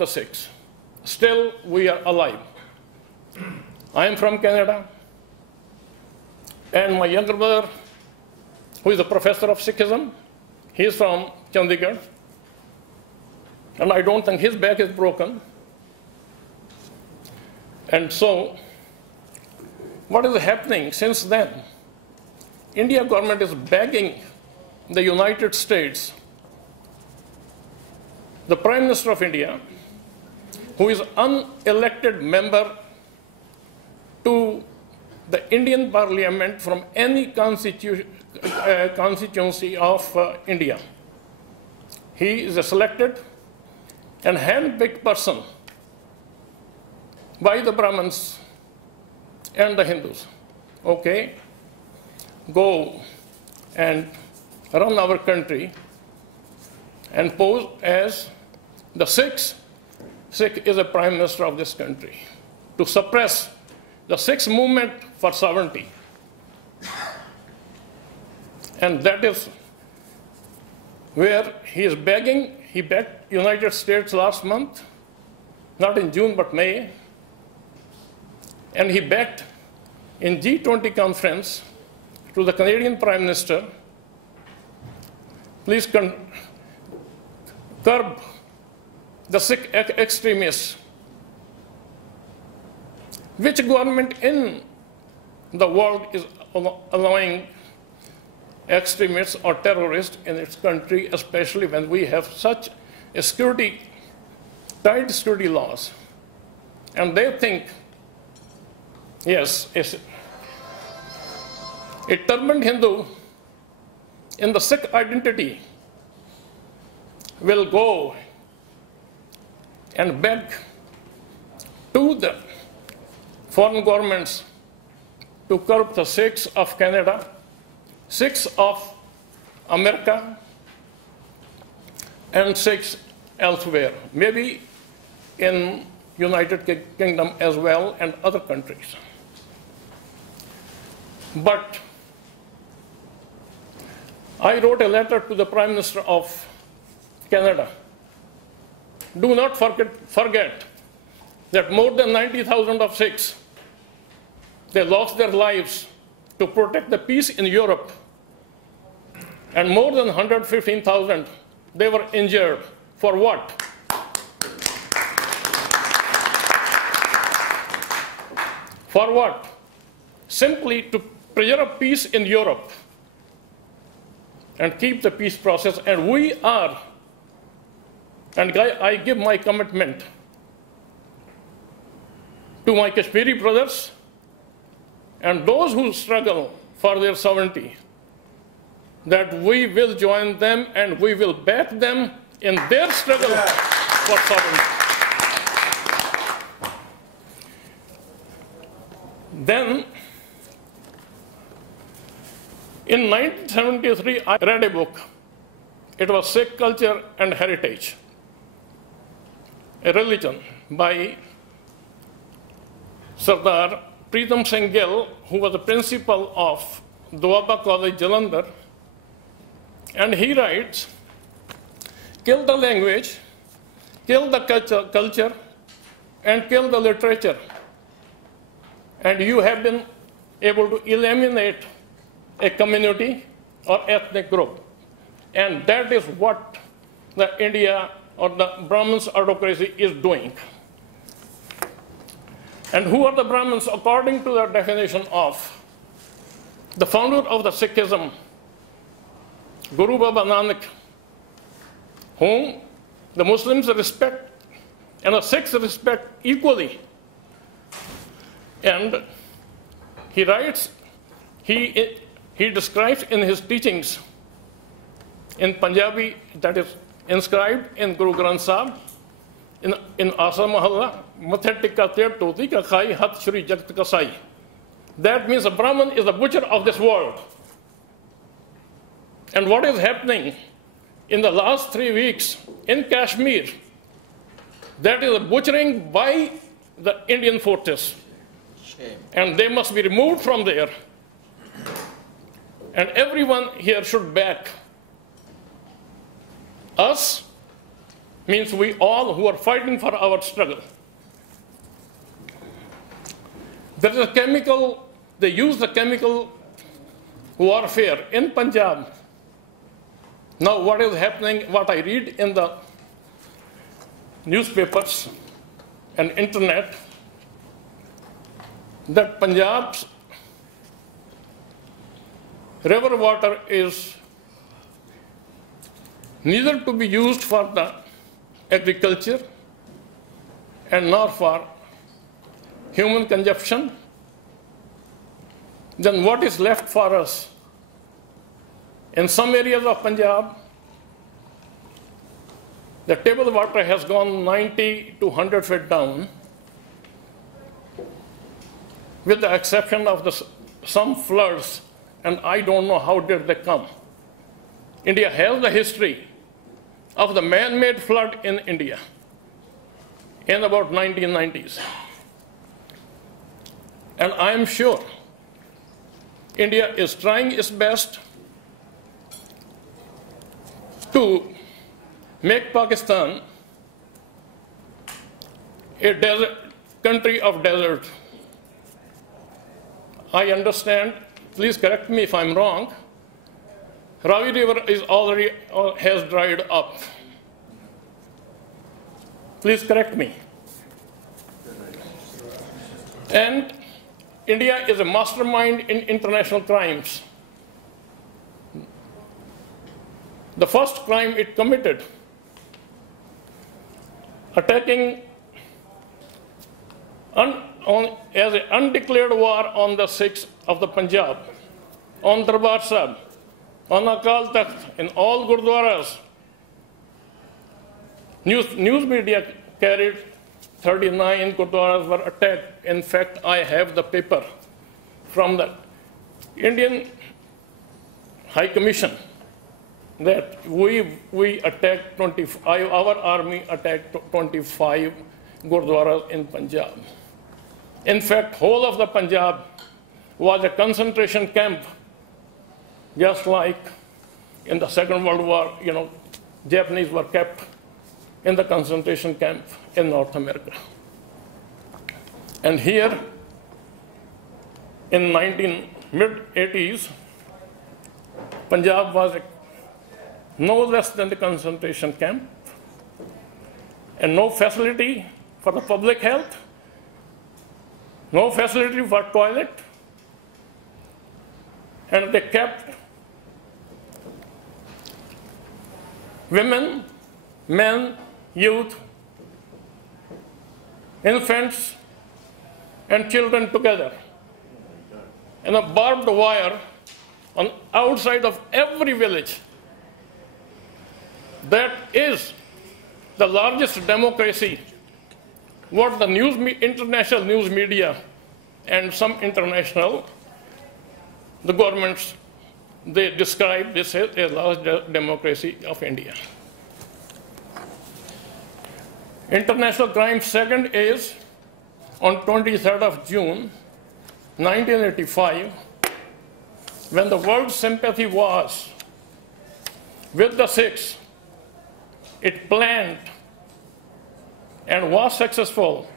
the Sikhs. Still, we are alive. I am from Canada, and my younger brother, who is a professor of Sikhism, he is from Chandigarh, and I don't think his back is broken. And so, what is happening since then? India government is begging the United States, the Prime Minister of India, who is unelected member to the Indian Parliament from any constituency of India. He is a selected and hand-picked person by the Brahmins and the Hindus. Okay, go and run our country and pose as the Sikh is a prime minister of this country to suppress the Sikh movement for sovereignty. And that is where he is begging. He begged United States last month, not in June but May, and he begged in G20 conference to the Canadian Prime Minister, please curb the Sikh extremists. Which government in the world is allowing extremists or terrorists in its country, especially when we have such a tight security laws? And they think, yes, a turbaned Hindu in the Sikh identity will go and beg to the foreign governments to curb the Sikhs of Canada, Sikhs of America, and Sikhs elsewhere, maybe in United Kingdom as well and other countries. But I wrote a letter to the Prime Minister of Canada. Do not forget that more than 90,000 of Sikhs, they lost their lives to protect the peace in Europe. And more than 115,000, they were injured. For what? For what? Simply to preserve peace in Europe and keep the peace process. And we are, and I give my commitment to my Kashmiri brothers and those who struggle for their sovereignty, that we will join them and we will back them in their struggle for sovereignty. Then, in 1973, I read a book. It was Sikh Culture and Heritage, a religion, by Sardar Pritam Singh Gill, who was the principal of Doaba College, Jalandhar. And he writes, kill the language, kill the culture, and kill the literature. And you have been able to eliminate a community or ethnic group. And that is what the India or the Brahmins autocracy is doing. And who are the Brahmins? According to the definition of the founder of the Sikhism, Guru Baba Nanak, whom the Muslims respect and the Sikhs respect equally. And he writes, he describes in his teachings in Punjabi, that is inscribed in Guru Granth Sahib, in Asa Mahalla, Mathe Tikka Ter Toti Ka Khai Hat Shri Jagat Ka Sai. That means a Brahman is the butcher of this world. And what is happening in the last 3 weeks in Kashmir, that is a butchering by the Indian forces. Shame. And they must be removed from there. And everyone here should back us, means we all who are fighting for our struggle. There is a chemical, they use the chemical warfare in Punjab. Now what is happening, what I read in the newspapers and internet, that Punjab's river water is neither to be used for the agriculture and nor for human consumption. Then what is left for us? In some areas of Punjab, the table water has gone 90 to 100 feet down, with the exception of some floods, and I don't know how did they come. India has the history of the man-made flood in India in about 1990s. And I am sure India is trying its best to make Pakistan a desert, country of desert. I understand, please correct me if I'm wrong, Ravi River is already has dried up. Please correct me. And India is a mastermind in international crimes. The first crime it committed, attacking as an undeclared war on the Sikhs of the Punjab, on Darbar Sahib, on Akal Takht, in all Gurdwaras. News media carried 39 Gurdwaras were attacked. In fact, I have the paper from the Indian High Commission that we attacked 25, our army attacked 25 Gurdwaras in Punjab. In fact, whole of the Punjab was a concentration camp, just like in the Second World War, Japanese were kept in the concentration camp in North America. And here, in mid-80s, Punjab was no less than the concentration camp, and no facility for the public health, no facility for toilet, and they kept women, men, youth, infants, and children together. And a barbed wire on outside of every village. That is the largest democracy, what the international news media and some international, the governments, they describe this as a large democracy of India. International crime second is on 23rd of June, 1985, when the world's sympathy was with the Sikhs. It planned and was successful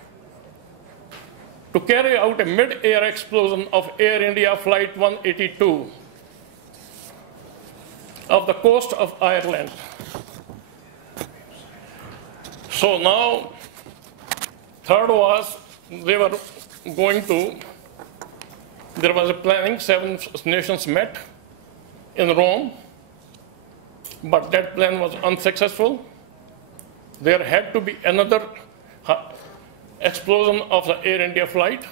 to carry out a mid-air explosion of Air India Flight 182 of the coast of Ireland. So now, third was there was a planning, 7 nations met in Rome, but that plan was unsuccessful. There had to be another explosion of the Air India flight,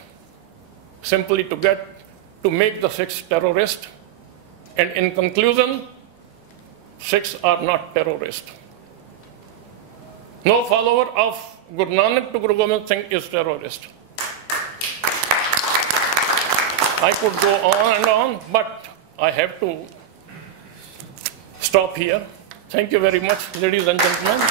simply to make the Sikhs terrorists. And in conclusion, Sikhs are not terrorists. No follower of Guru Nanak to Guru Gobind Singh is terrorist. I could go on and on, but I have to stop here. Thank you very much, ladies and gentlemen.